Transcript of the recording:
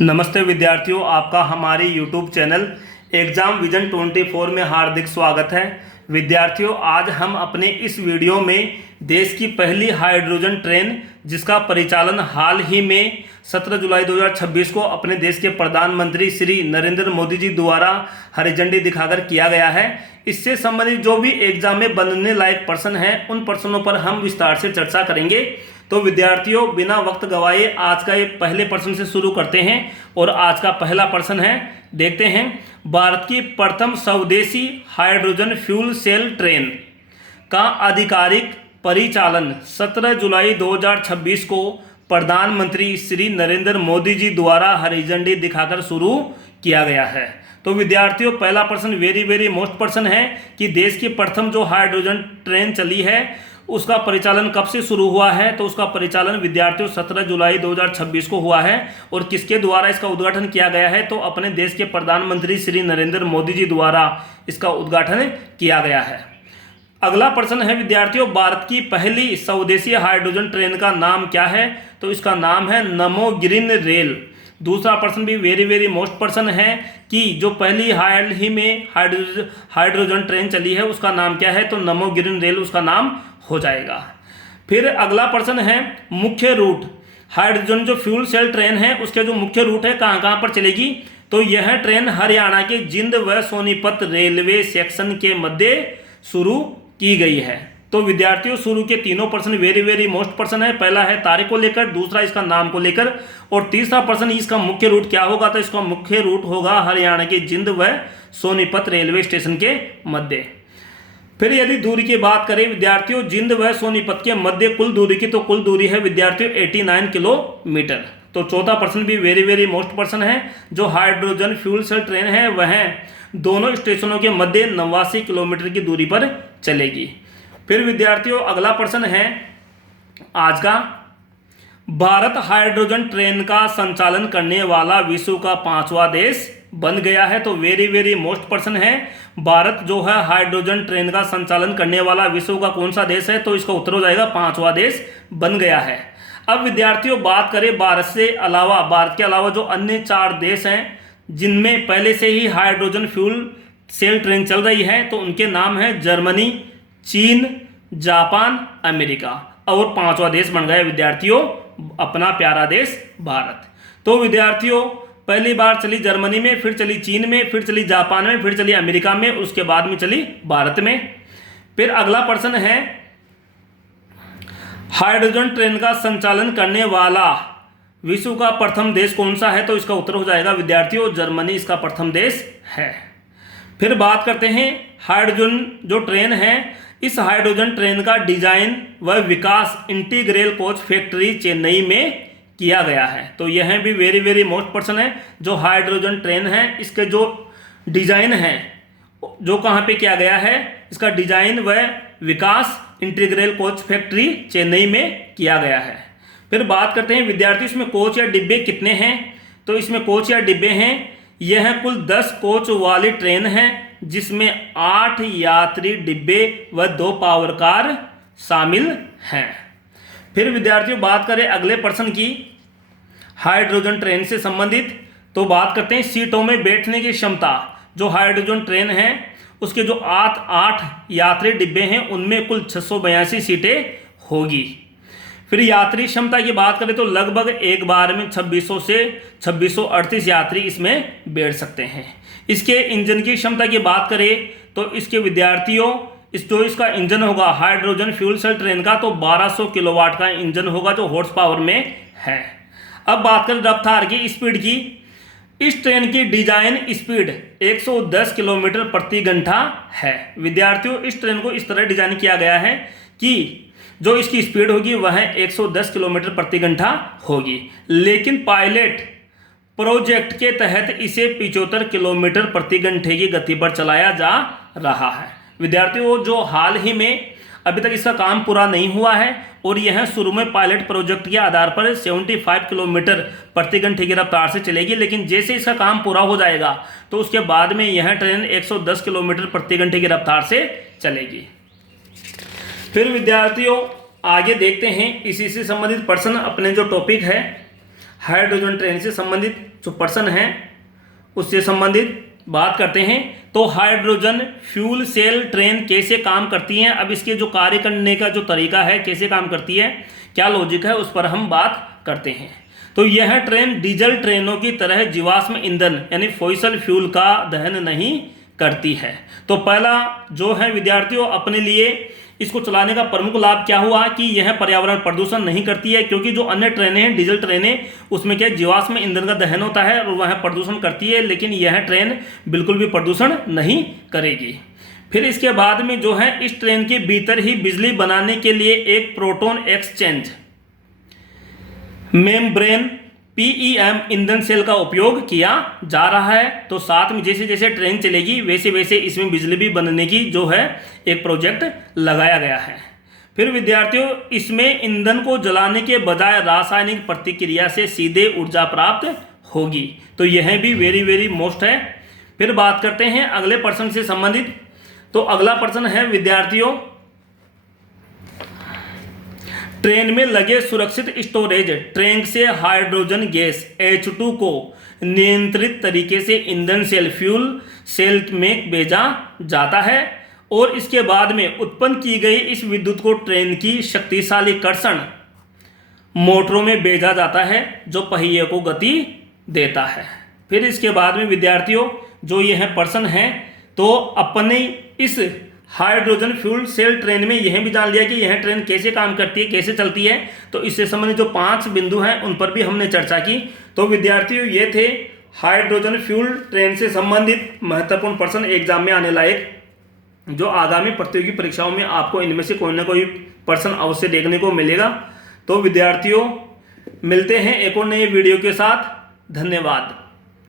नमस्ते विद्यार्थियों, आपका हमारे YouTube चैनल एग्ज़ाम विजन 24 में हार्दिक स्वागत है। विद्यार्थियों, आज हम अपने इस वीडियो में देश की पहली हाइड्रोजन ट्रेन जिसका परिचालन हाल ही में 17 जुलाई 2026 को अपने देश के प्रधानमंत्री श्री नरेंद्र मोदी जी द्वारा हरी झंडी दिखाकर किया गया है, इससे संबंधित जो भी एग्जाम में बनने लायक प्रश्न हैं उन प्रश्नों पर हम विस्तार से चर्चा करेंगे। तो विद्यार्थियों, बिना वक्त गवाए आज का ये पहले प्रश्न से शुरू करते हैं और आज का पहला प्रश्न है, देखते हैं। भारत की प्रथम स्वदेशी हाइड्रोजन फ्यूल सेल ट्रेन का आधिकारिक परिचालन 17 जुलाई 2026 को प्रधानमंत्री श्री नरेंद्र मोदी जी द्वारा हरी झंडी दिखाकर शुरू किया गया है। तो विद्यार्थियों, पहला प्रश्न वेरी मोस्ट प्रश्न है कि देश की प्रथम जो हाइड्रोजन ट्रेन चली है उसका परिचालन कब से शुरू हुआ है। तो उसका परिचालन विद्यार्थियों 17 जुलाई 2026 को हुआ है और किसके द्वारा इसका उद्घाटन किया गया है, तो अपने देश के प्रधानमंत्री श्री नरेंद्र मोदी जी द्वारा इसका उद्घाटन किया गया है। अगला प्रश्न है विद्यार्थियों, भारत की पहली स्वदेशी हाइड्रोजन ट्रेन का नाम क्या है। तो इसका नाम है नमो ग्रीन रेल। दूसरा प्रश्न भी वेरी मोस्ट प्रश्न है कि जो पहली हाल ही में हाइड्रोजन ट्रेन चली है उसका नाम क्या है, तो नमो ग्रीन रेल उसका नाम हो जाएगा। फिर अगला प्रश्न है, मुख्य रूट हाइड्रोजन जो फ्यूल सेल ट्रेन है उसके जो मुख्य रूट है कहाँ पर चलेगी। तो यह ट्रेन हरियाणा के जिंद व सोनीपत रेलवे सेक्शन के मध्य शुरू की गई है। तो विद्यार्थियों, शुरू के तीनों प्रश्न वेरी मोस्ट प्रश्न है। पहला है तारीख को लेकर, दूसरा इसका नाम को लेकर और तीसरा प्रश्न इसका मुख्य रूट क्या होगा। तो इसका मुख्य रूट होगा हरियाणा के जिंद व सोनीपत रेलवे स्टेशन के मध्य। फिर यदि दूरी की बात करें विद्यार्थियों, जिंद व सोनीपत के मध्य कुल दूरी की, तो कुल दूरी है विद्यार्थियों 89 किलोमीटर। तो चौथा प्रश्न भी वेरी मोस्ट प्रश्न है। जो हाइड्रोजन फ्यूल सेल ट्रेन है वह दोनों स्टेशनों के मध्य 89 किलोमीटर की दूरी पर चलेगी। फिर विद्यार्थियों, अगला प्रश्न है आज का, भारत हाइड्रोजन ट्रेन का संचालन करने वाला विश्व का 5वां देश बन गया है। तो वेरी मोस्ट प्रश्न है, भारत जो है हाइड्रोजन ट्रेन का संचालन करने वाला विश्व का कौन सा देश है। तो इसका उत्तर हो जाएगा 5वां देश बन गया है। अब विद्यार्थियों, बात करें भारत के अलावा जो अन्य 4 देश हैं जिनमें पहले से ही हाइड्रोजन फ्यूल सेल ट्रेन चल रही है, तो उनके नाम है जर्मनी, चीन, जापान, अमेरिका और 5वां देश बन गया विद्यार्थियों अपना प्यारा देश भारत। तो विद्यार्थियों, पहली बार चली जर्मनी में, फिर चली चीन में, फिर चली जापान में, फिर चली अमेरिका में, उसके बाद में चली भारत में। फिर अगला प्रश्न है, हाइड्रोजन ट्रेन का संचालन करने वाला विश्व का प्रथम देश कौन सा है। तो इसका उत्तर हो जाएगा विद्यार्थियों जर्मनी इसका प्रथम देश है। फिर बात करते हैं, हाइड्रोजन जो ट्रेन है, इस हाइड्रोजन ट्रेन का डिजाइन व विकास इंटीग्रल कोच फैक्ट्री चेन्नई में किया गया है। तो यह भी वेरी मोस्ट प्रश्न है। जो हाइड्रोजन ट्रेन है इसके जो डिजाइन है जो कहाँ पे किया गया है, इसका डिजाइन व विकास इंटीग्रल कोच फैक्ट्री चेन्नई में किया गया है। फिर बात करते हैं विद्यार्थी, इसमें कोच या डिब्बे कितने हैं। तो इसमें कोच या डिब्बे हैं, यह कुल 10 कोच वाली ट्रेन है जिसमें 8 यात्री डिब्बे व 2 पावर कार शामिल हैं। फिर विद्यार्थियों, बात करें अगले प्रश्न की हाइड्रोजन ट्रेन से संबंधित, तो बात करते हैं सीटों में बैठने की क्षमता। जो हाइड्रोजन ट्रेन है उसके जो 8 यात्री डिब्बे हैं उनमें कुल 682 सीटें होगी। फिर यात्री क्षमता की बात करें तो लगभग एक बार में 2600 से 2638 यात्री इसमें बैठ सकते हैं। इसके इंजन की क्षमता की बात करें तो इसके विद्यार्थियों इसका इंजन होगा हाइड्रोजन फ्यूल सेल ट्रेन का, तो 1200 किलोवाट का इंजन होगा जो हॉर्स पावर में है। अब बात करें रफ्तार की, स्पीड की, इस ट्रेन की डिजाइन स्पीड 110 किलोमीटर प्रति घंटा है। विद्यार्थियों, इस ट्रेन को इस तरह डिजाइन किया गया है कि जो इसकी स्पीड होगी वह 110 किलोमीटर प्रति घंटा होगी, लेकिन पायलट प्रोजेक्ट के तहत इसे 75 किलोमीटर प्रति घंटे की गति पर चलाया जा रहा है। विद्यार्थियों, जो हाल ही में अभी तक इसका काम पूरा नहीं हुआ है और यह शुरू में पायलट प्रोजेक्ट के आधार पर 75 किलोमीटर प्रति घंटे की रफ्तार से चलेगी, लेकिन जैसे इसका काम पूरा हो जाएगा तो उसके बाद में यह ट्रेन 110 किलोमीटर प्रति घंटे की रफ्तार से चलेगी। फिर विद्यार्थियों, आगे देखते हैं इसी से संबंधित प्रश्न, अपने जो टॉपिक है हाइड्रोजन ट्रेन से संबंधित। जो प्रश्न हैं उससे संबंधित बात करते हैं। तो हाइड्रोजन फ्यूल सेल ट्रेन कैसे काम करती हैं, अब इसके जो कार्य करने का जो तरीका है, कैसे काम करती है, क्या लॉजिक है, उस पर हम बात करते हैं। तो यह ट्रेन डीजल ट्रेनों की तरह जीवाश्म ईंधन यानी फॉसिल फ्यूल का दहन नहीं करती है। तो पहला जो है विद्यार्थियों, अपने लिए इसको चलाने का प्रमुख लाभ क्या हुआ कि यह पर्यावरण प्रदूषण नहीं करती है, क्योंकि जो अन्य ट्रेनें हैं डीजल ट्रेनें, उसमें क्या जीवाश्म ईंधन का दहन होता है और वह प्रदूषण करती है, लेकिन यह ट्रेन बिल्कुल भी प्रदूषण नहीं करेगी। फिर इसके बाद में जो है इस ट्रेन के भीतर ही बिजली बनाने के लिए एक प्रोटॉन एक्सचेंज मेम्ब्रेन PEM ईंधन सेल का उपयोग किया जा रहा है। तो साथ में जैसे जैसे ट्रेन चलेगी वैसे वैसे इसमें बिजली भी बनने की जो है एक प्रोजेक्ट लगाया गया है। फिर विद्यार्थियों, इसमें ईंधन को जलाने के बजाय रासायनिक प्रतिक्रिया से सीधे ऊर्जा प्राप्त होगी। तो यह भी वेरी मोस्ट है। फिर बात करते हैं अगले प्रश्न से संबंधित। तो अगला प्रश्न है विद्यार्थियों, ट्रेन में लगे सुरक्षित स्टोरेज टैंक से हाइड्रोजन गैस H2 को नियंत्रित तरीके से ईंधन सेल फ्यूल सेल में भेजा जाता है और इसके बाद में उत्पन्न की गई इस विद्युत को ट्रेन की शक्तिशाली कर्षण मोटरों में भेजा जाता है जो पहिए को गति देता है। फिर इसके बाद में विद्यार्थियों, जो यह प्रश्न है, तो अपने इस हाइड्रोजन फ्यूल सेल ट्रेन में यह भी जान लिया कि यह ट्रेन कैसे काम करती है, कैसे चलती है। तो इससे संबंधित जो 5 बिंदु हैं उन पर भी हमने चर्चा की। तो विद्यार्थियों, ये थे हाइड्रोजन फ्यूल ट्रेन से संबंधित महत्वपूर्ण प्रश्न एग्जाम में आने लायक, जो आगामी प्रतियोगी परीक्षाओं में आपको इनमें से कोई ना कोई प्रश्न अवश्य देखने को मिलेगा। तो विद्यार्थियों, मिलते हैं एक और नए वीडियो के साथ। धन्यवाद।